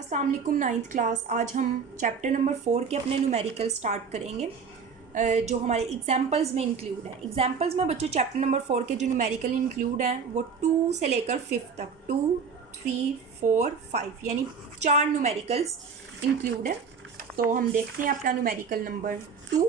अस्सलाम वालेकुम। 9th class. आज हम चैप्टर नंबर 4 के अपने न्यूमेरिकल स्टार्ट करेंगे जो हमारे एग्जाम्पल्स में इंक्लूड है। एग्जाम्पल्स में बच्चों चैप्टर नंबर 4 के जो न्यूमेरिकल इंक्लूड हैं वो 2 से लेकर 5 तक 2, 3, 4, 5 यानी 4 न्यूमेरिकल्स इंक्लूड है। तो हम देखते हैं अपना न्यूमेरिकल नंबर 2।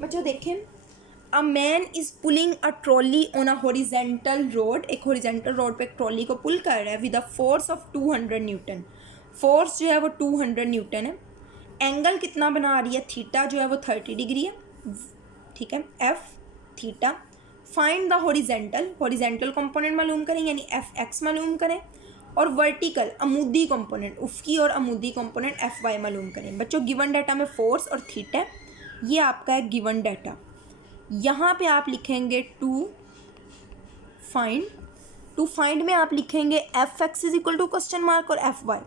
बच्चों देखें, a man is pulling a trolley on a horizontal road. एक हॉरिजेंटल रोड पे एक ट्रॉली को पुल कर रहा है with a force of 200 Newton. Force जो है वो 200 न्यूटन है। एंगल कितना बना रही है, थीटा जो है वो 30 डिग्री है, ठीक है, F theta. Find the horizontal, horizontal component मालूम करें यानी एफ एक्स मालूम करें, और वर्टिकल अमूदी कंपोनेंट, उफकी और अमूदी कंपोनेंट एफ वाई मालूम करें। बच्चों गिवन डाटा में फोर्स और थीटा है, ये आपका है गिवन डाटा। यहाँ पे आप लिखेंगे टू फाइंड में आप लिखेंगे F X is equal to question mark और एफ वाई।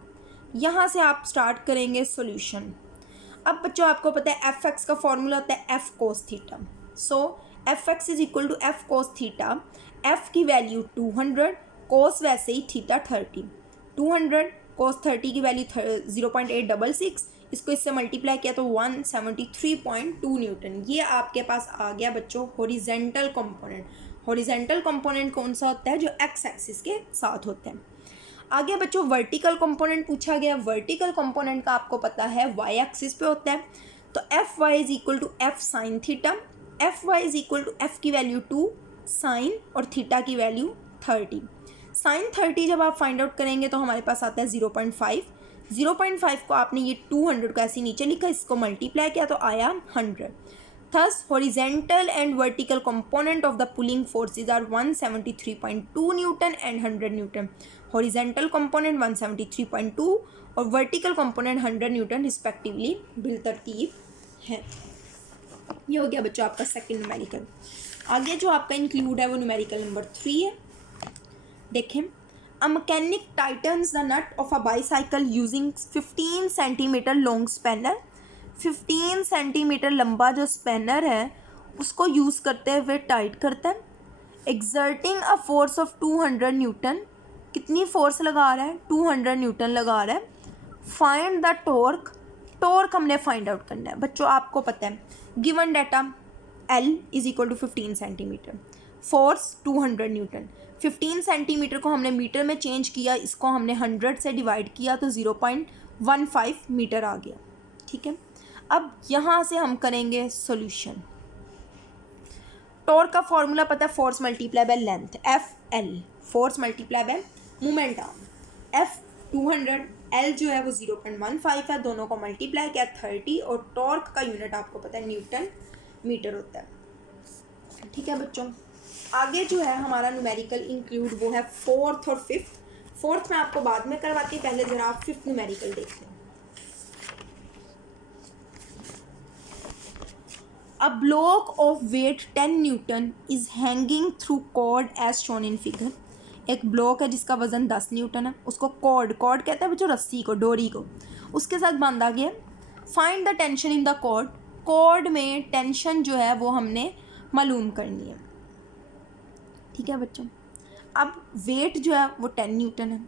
यहाँ से आप स्टार्ट करेंगे सॉल्यूशन। अब बच्चों आपको पता है एफ एक्स का फॉर्मूला होता है F cos theta. So F X is equal to F cos theta. F की वैल्यू 200, कोस वैसे ही थीटा 30। 200 कोस 30 की वैल्यू 0.866, इसको इससे मल्टीप्लाई किया तो 173.2 न्यूटन। ये आपके पास आ गया बच्चों हॉरिजेंटल कंपोनेंट। हॉरिजेंटल कंपोनेंट कौन सा होता है, जो एक्स एक्सिस के साथ होता है। आगे बच्चों वर्टिकल कंपोनेंट पूछा गया। वर्टिकल कंपोनेंट का आपको पता है वाई एक्सिस पे होता है, तो F Y is equal to F sine theta. F Y is equal to F की वैल्यू 2 साइन और थीटा की वैल्यू 30। साइन 30 जब आप फाइंड आउट करेंगे तो हमारे पास आता है 0.5। 0.5 को आपने ये 200 को ऐसे नीचे लिखा, इसको मल्टीप्लाई किया तो आया 100। Thus horizontal and vertical component of the pulling forces are 173.2 newton and 100 newton. Horizontal component 173.2 और वर्टिकल कंपोनेंट 100 न्यूटन रिस्पेक्टिवली बिलतरतीब है। ये हो गया बच्चों आपका सेकंड न्यूमेरिकल। आगे जो आपका इंक्लूड है वो न्यूमेरिकल नंबर 3 है। देखें, a mechanic tightens the nut of a bicycle using 15 centimetre long spanner. 15 centimetre लंबा जो स्पैनर है उसको यूज़ करते हुए टाइट करता है। Exerting a force of 200 newton, कितनी फोर्स लगा रहा है, 200 न्यूटन लगा रहा है। फाइंड द टॉर्क, टॉर्क हमने फाइंड आउट करना है। बच्चों आपको पता है given data L is equal to 15 centimetre, force 200 newton. 15 centimetre को हमने मीटर में चेंज किया, इसको हमने 100 से डिवाइड किया तो 0.15 मीटर आ गया, ठीक है। अब यहाँ से हम करेंगे सॉल्यूशन। टॉर्क का फॉर्मूला पता है force multiply by length, F L, force multiply by moment arm. F 200, L जो है वो 0.15 है, दोनों को मल्टीप्लाई किया 30, और टॉर्क का यूनिट आपको पता है न्यूटन मीटर होता है, ठीक है बच्चों। आगे जो है हमारा न्यूमेरिकल इंक्लूड वो है 4th और 5th। 4th में आपको बाद में करवाती, पहले जरा आप 5th न्यूमेरिकल देखते हैं। A block of weight 10 Newton is hanging through cord as shown in figure। एक ब्लॉक है जिसका वजन 10 न्यूटन है, उसको कॉर्ड कहते हैं बच्चों रस्सी को, डोरी को, उसके साथ बांधा गया। Find the tension in the cord, cord में टेंशन जो है वो हमने मालूम करनी है, ठीक है बच्चों। अब वेट जो है वो 10 न्यूटन है,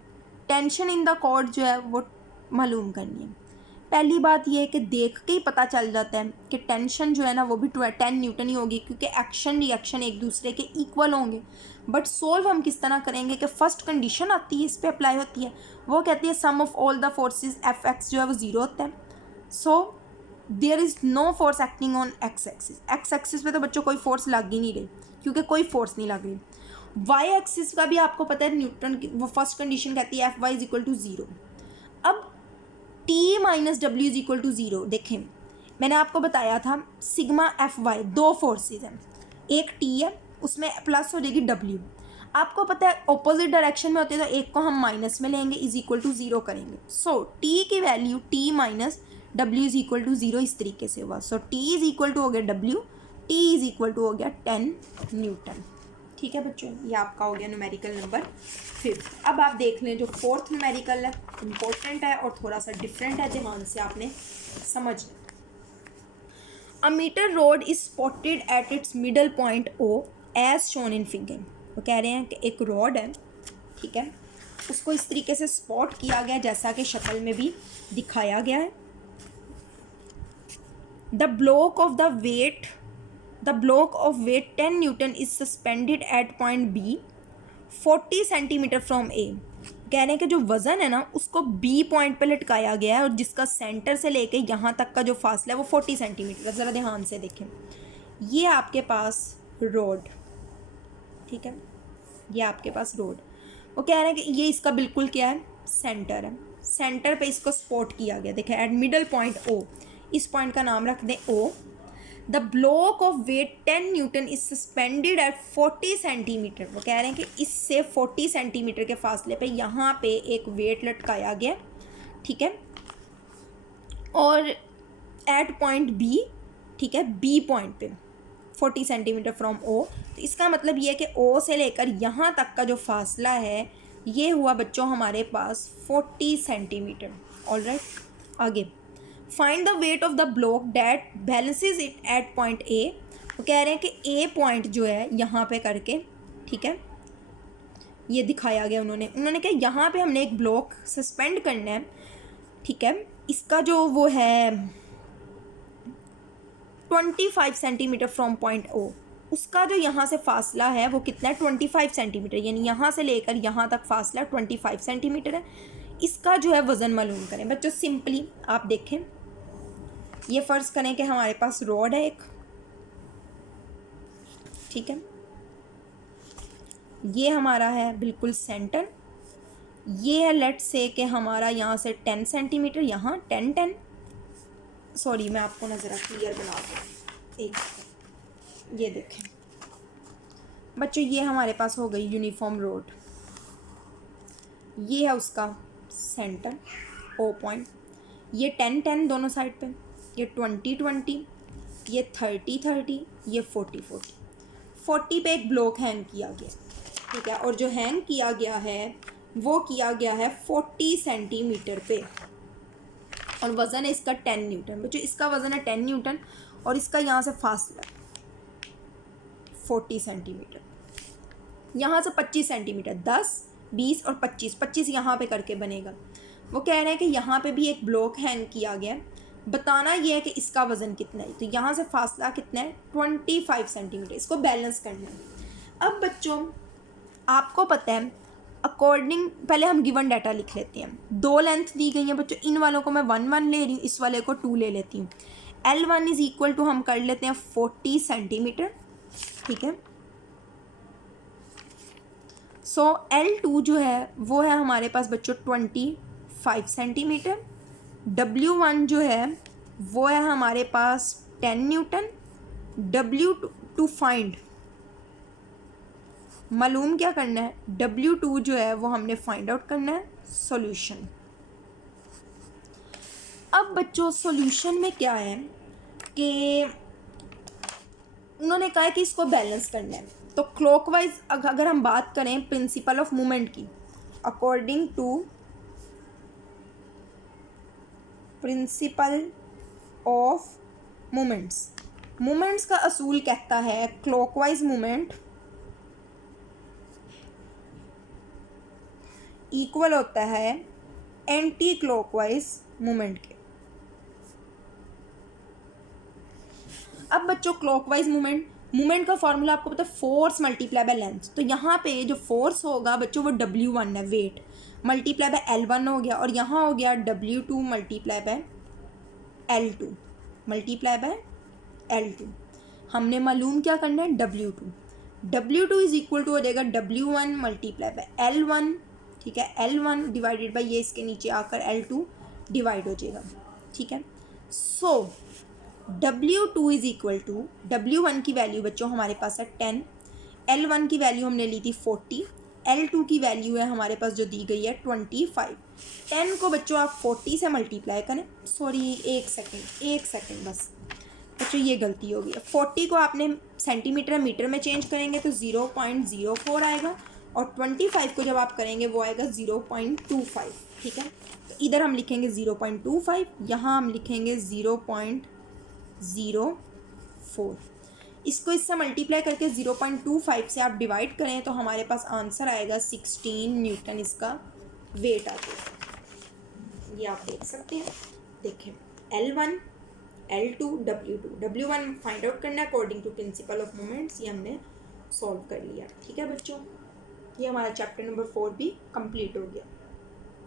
टेंशन इन द कॉर्ड जो है वो मालूम करनी है। पहली बात ये है कि देख के ही पता चल जाता है कि टेंशन जो है ना वो भी 10 न्यूटन ही होगी, क्योंकि एक्शन रिएक्शन एक दूसरे के इक्वल होंगे। बट सोल्व हम किस तरह करेंगे कि फर्स्ट कंडीशन आती है, इस पर अप्लाई होती है, वो कहती है sum of all the forces F X जो है वो 0 होता है। So there is no force acting on X axis. X axis पे तो बच्चों कोई फोर्स लग ही नहीं रही, क्योंकि कोई फोर्स नहीं लग रही। वाई एक्सिस का भी आपको पता है न्यूटन की वो फर्स्ट कंडीशन कहती है F Y is equal to 0। अब T minus W is equal to 0। देखें मैंने आपको बताया था सिग्मा एफ वाई, दो फोर्सेज हैं, एक टी है उसमें प्लस हो जाएगी डब्ल्यू। आपको पता है ऑपोजिट डायरेक्शन में होते हैं तो एक को हम माइनस में लेंगे, इज इक्वल टू 0 करेंगे। सो टी की value T minus W is equal to 0 इस तरीके से हुआ। So T is equal to हो गया W, T is equal to हो गया 10 न्यूटन, ठीक है बच्चों। ये आपका हो गया न्यूमेरिकल नंबर 5। अब आप देख लें जो 4th न्यूमेरिकल है, इम्पोर्टेंट है और थोड़ा सा डिफरेंट है, ध्यान से आपने समझना। A metre rod is spotted at its middle point O as shown in figure. वो कह रहे हैं कि एक रॉड है, ठीक है, उसको इस तरीके से स्पॉट किया गया जैसा कि शक्ल में भी दिखाया गया है। The block of weight 10 newton is suspended at point B 40 centimetre from A. कह रहे हैं कि जो वज़न है ना उसको बी पॉइंट पे लटकाया गया है और जिसका सेंटर से लेके यहाँ तक का जो फासला है वो 40 सेंटीमीटर। ज़रा ध्यान से देखें, ये आपके पास रोड, ठीक है, ये आपके पास रोड, वो कह रहे हैं कि ये इसका बिल्कुल क्या है, सेंटर है। सेंटर पे इसको स्पॉट किया गया, देखें एट मिडल पॉइंट ओ, इस पॉइंट का नाम रख दें O. The block of weight 10 newton is suspended at 40 centimetre. वो कह रहे हैं कि इससे 40 सेंटीमीटर के फासले पे यहाँ पे एक वेट लटकाया गया, ठीक है, और एट पॉइंट बी, ठीक है, बी पॉइंट पे 40 सेंटीमीटर फ्रॉम ओ। तो इसका मतलब ये है कि ओ से लेकर यहाँ तक का जो फासला है ये हुआ बच्चों हमारे पास 40 सेंटीमीटर। ऑलराइट, आगे find the weight of the block that balances it at point A. वो कह रहे हैं कि ए पॉइंट जो है यहाँ पे करके, ठीक है, ये दिखाया गया उन्होंने कहा यहाँ पे हमने एक ब्लॉक सस्पेंड करना है, ठीक है, इसका जो वो है 25 सेंटीमीटर फ्रॉम पॉइंट ओ, उसका जो यहाँ से फासला है वो कितना है, 25 सेंटीमीटर, यानी यहाँ से लेकर यहाँ तक फासला 25 सेंटीमीटर है। इसका जो है वज़न मालूम करें बच्चों। सिंपली आप देखें, ये फ़र्ज़ करें कि हमारे पास रॉड है एक, ठीक है, ये हमारा है बिल्कुल सेंटर, ये है लेट से कि हमारा यहाँ से 10 सेंटीमीटर, यहाँ 10 सॉरी मैं आपको नज़र क्लियर बना दूँ एक, ये देखें बच्चों, ये हमारे पास हो गई यूनिफॉर्म रोड, ये है उसका सेंटर ओ पॉइंट, ये 10 दोनों साइड पे, ये 20 ये 30 ये 40 पे एक ब्लॉक हैंग किया गया, ठीक है, और जो हैंग किया गया है वो किया गया है 40 सेंटीमीटर पे और वज़न है इसका 10 न्यूटन। बच्चों इसका वज़न है 10 न्यूटन और इसका यहाँ से फासला 40 सेंटीमीटर, यहाँ से 25 सेंटीमीटर, 10, 20 और 25 यहाँ पे करके बनेगा। वो कह रहे हैं कि यहाँ पे भी एक ब्लॉक हैंग किया गया, बताना ये है कि इसका वज़न कितना है। तो यहाँ से फासला कितना है, 25 सेंटीमीटर, इसको बैलेंस करना है। अब बच्चों आपको पता है अकॉर्डिंग, पहले हम गिवन डाटा लिख लेते हैं। 2 लेंथ दी गई हैं बच्चों, इन वालों को मैं 1 ले रही हूँ, इस वाले को 2 ले लेती हूँ। L1 इज़ इक्वल टू हम कर लेते हैं 40 सेंटीमीटर, ठीक है। सो L2 जो है वो है हमारे पास बच्चों 25 सेंटीमीटर। W1 जो है वो है हमारे पास 10 न्यूटन। W2 फाइंड, मालूम क्या करना है, W2 जो है वो हमने फाइंड आउट करना है, सॉल्यूशन। अब बच्चों सॉल्यूशन में क्या है कि उन्होंने कहा है कि इसको बैलेंस करना है। तो क्लॉकवाइज अगर हम बात करें प्रिंसिपल ऑफ मूवमेंट की, according to principle of movements का असूल कहता है क्लॉकवाइज मूवमेंट इक्वल होता है एंटी क्लॉकवाइज मूवमेंट के। अब बच्चों क्लॉकवाइज मूवमेंट का फॉर्मूला आपको पता है, फोर्स मल्टीप्लाई बाय लेंथ। तो यहाँ पे जो फोर्स होगा बच्चों वो W1 है, वेट, मल्टीप्लाई बाय L1 हो गया, और यहाँ हो गया W2 multiply by L2 multiply by L2। हमने मालूम क्या करना है, W2 इज इक्वल टू हो जाएगा W1 मल्टीप्लाई बाय L1, ठीक है, L1 डिवाइडेड बाय ये इसके नीचे आकर L2 डिवाइड हो जाएगा, ठीक है। सो W2 is equal to, W1 की वैल्यू बच्चों हमारे पास है 10, L1 की वैल्यू हमने ली थी 40, L2 की वैल्यू है हमारे पास जो दी गई है 25। 10 को बच्चों आप 40 से मल्टीप्लाई करें, सॉरी एक सेकेंड बस बच्चों ये गलती हो गई है। 40 को आपने सेंटीमीटर मीटर में चेंज करेंगे तो 0.04 आएगा, और 25 को जब आप करेंगे वो आएगा 0.25, ठीक है। तो इधर हम लिखेंगे 0.25, यहाँ हम लिखेंगे 0.04। इसको इससे मल्टीप्लाई करके 0.25 से आप डिवाइड करें तो हमारे पास आंसर आएगा 16 न्यूटन इसका वेट आती है। ये आप देख सकते हैं, देखें L1 L2 W2, W1 find out करना है according to principle of moments. ये हमने सॉल्व कर लिया। ठीक है बच्चों, ये हमारा चैप्टर नंबर 4 भी कंप्लीट हो गया।